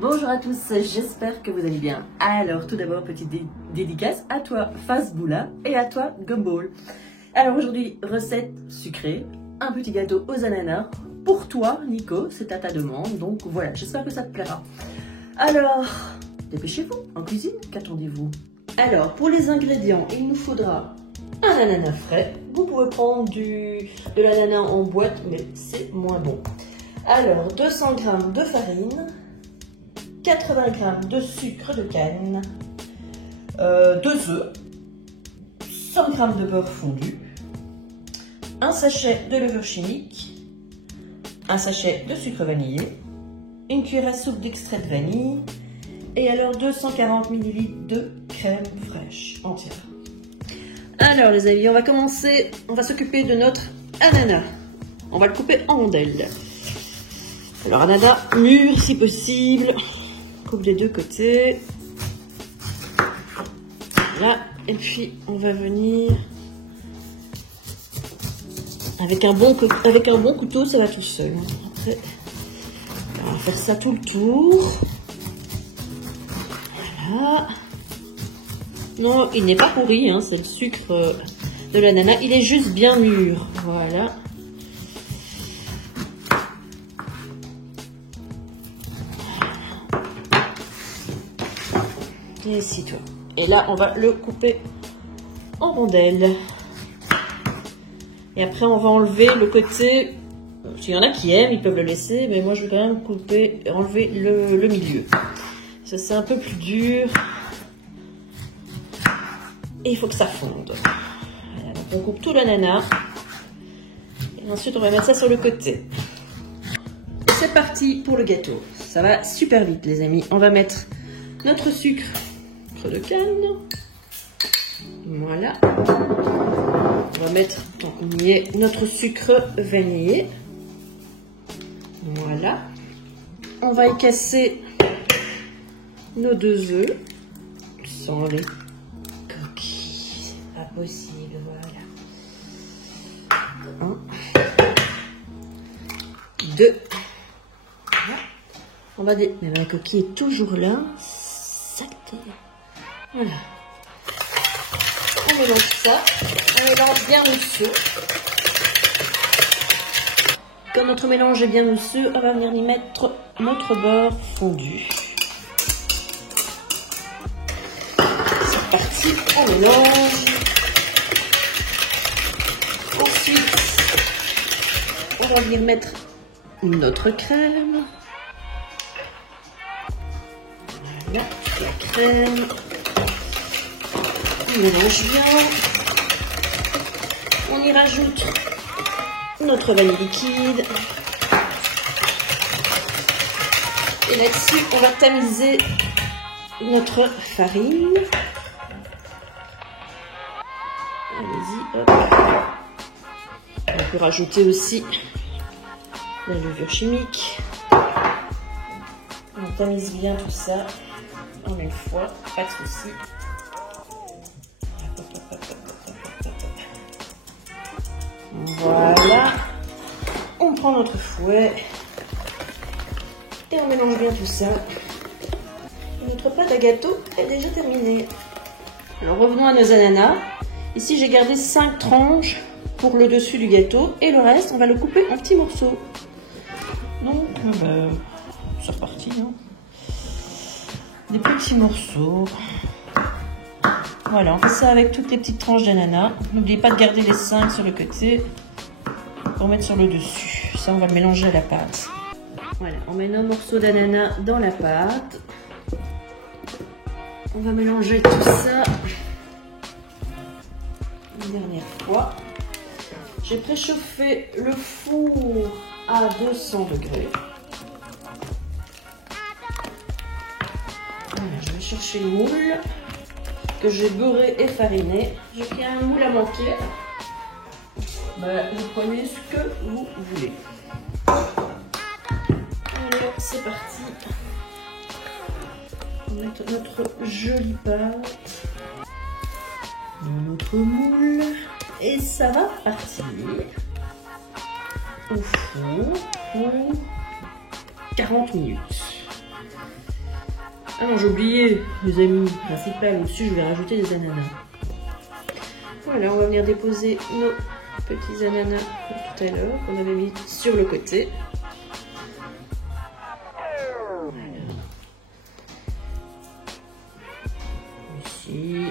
Bonjour à tous, j'espère que vous allez bien. Alors tout d'abord, petite dédicace à toi Fazboula et à toi Gumball. Alors aujourd'hui, recette sucrée, un petit gâteau aux ananas. Pour toi Nico, c'est à ta demande, donc voilà, j'espère que ça te plaira. Alors, dépêchez-vous, en cuisine, qu'attendez-vous? Alors, pour les ingrédients, il nous faudra un ananas frais. Vous pouvez prendre de l'ananas en boîte, mais c'est moins bon. Alors, 200 g de farine, 80 g de sucre de canne, 2 œufs, 100 g de beurre fondu, un sachet de levure chimique, un sachet de sucre vanillé, une cuillère à soupe d'extrait de vanille et alors 240 ml de crème fraîche entière. Alors les amis, on va commencer, on va s'occuper de notre ananas. On va le couper en rondelles. Alors ananas mûr si possible, coupe des deux côtés. Voilà, et puis on va venir avec un bon couteau, ça va tout seul. Après, on va faire ça tout le tour. Voilà. Non, il n'est pas pourri, hein, c'est le sucre de l'ananas. Il est juste bien mûr. Voilà. Et ici, toi. Et là, on va le couper en rondelles. Et après, on va enlever le côté. S'il y en a qui aiment, ils peuvent le laisser, mais moi, je vais quand même couper, enlever le milieu. Ça, c'est un peu plus dur. Et il faut que ça fonde. Voilà, donc on coupe tout l'ananas. Et ensuite, on va mettre ça sur le côté. C'est parti pour le gâteau. Ça va super vite, les amis. On va mettre notre sucre de canne. Voilà. On va mettre, tant qu'on y est, notre sucre vanillé. Voilà. On va y casser nos 2 œufs sans les coquilles. C'est pas possible, voilà. 1, 2. Voilà. On va mais la coquille est toujours là. Saleté. Voilà. On mélange ça. On mélange bien mousseux. Quand notre mélange est bien mousseux, on va venir y mettre notre beurre fondu. C'est parti, on mélange. Ensuite, on va venir mettre notre crème. Voilà, la crème. On mélange bien. On y rajoute notre vanille liquide. Et là-dessus, on va tamiser notre farine. Allez-y, hop. On peut rajouter aussi la levure chimique. On tamise bien tout ça en une fois, pas de souci. Voilà. On prend notre fouet et on mélange bien tout ça. Et notre pâte à gâteau est déjà terminée. Alors revenons à nos ananas. Ici j'ai gardé 5 tranches pour le dessus du gâteau et le reste on va le couper en petits morceaux. Donc c'est reparti, hein. Des petits morceaux. Voilà, on fait ça avec toutes les petites tranches d'ananas. N'oubliez pas de garder les 5 sur le côté pour mettre sur le dessus. Ça, on va le mélanger à la pâte. Voilà, on met nos morceaux d'ananas dans la pâte. On va mélanger tout ça une dernière fois. J'ai préchauffé le four à 200 degrés. Voilà, je vais chercher le moule que j'ai beurré et fariné. J'ai pris un moule à manquer. Vous prenez ce que vous voulez. Alors c'est parti. On va mettre notre jolie pâte dans notre moule et ça va partir au four pour 40 minutes. Ah non, j'ai oublié, les amis, principal, au-dessus, je vais rajouter des ananas. Voilà, on va venir déposer nos petits ananas tout à l'heure qu'on avait mis sur le côté. Ici,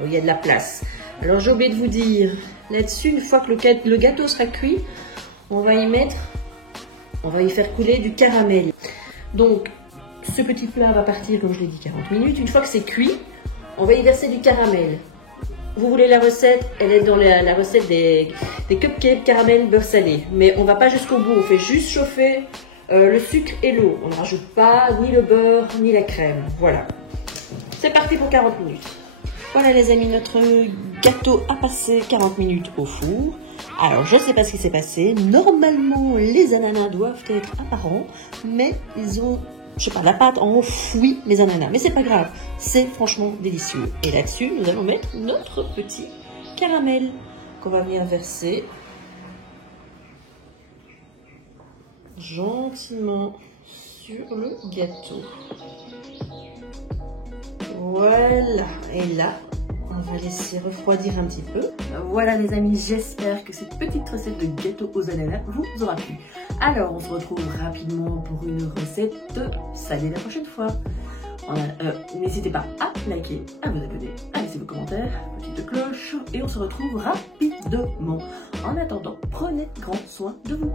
oh, il y a de la place. Alors j'ai oublié de vous dire, là-dessus, une fois que le gâteau sera cuit, on va y faire couler du caramel. Donc, ce petit plat va partir, comme je l'ai dit, 40 minutes. Une fois que c'est cuit, on va y verser du caramel. Vous voulez la recette? Elle est dans la recette des cupcakes caramel beurre salé. Mais on ne va pas jusqu'au bout, on fait juste chauffer le sucre et l'eau. On ne rajoute pas ni le beurre, ni la crème. Voilà. C'est parti pour 40 minutes. Voilà les amis, notre gâteau a passé 40 minutes au four. Alors je ne sais pas ce qui s'est passé. Normalement les ananas doivent être apparents, mais ils ont, je sais pas, la pâte a enfoui les ananas. Mais c'est pas grave, c'est franchement délicieux. Et là-dessus, nous allons mettre notre petit caramel qu'on va venir verser gentiment sur le gâteau. Voilà, et là, on va laisser refroidir un petit peu. Voilà les amis, j'espère que cette petite recette de gâteau aux ananas vous aura plu. Alors, on se retrouve rapidement pour une recette salée la prochaine fois. N'hésitez pas à liker, à vous abonner, à laisser vos commentaires, petite cloche, et on se retrouve rapidement. En attendant, prenez grand soin de vous.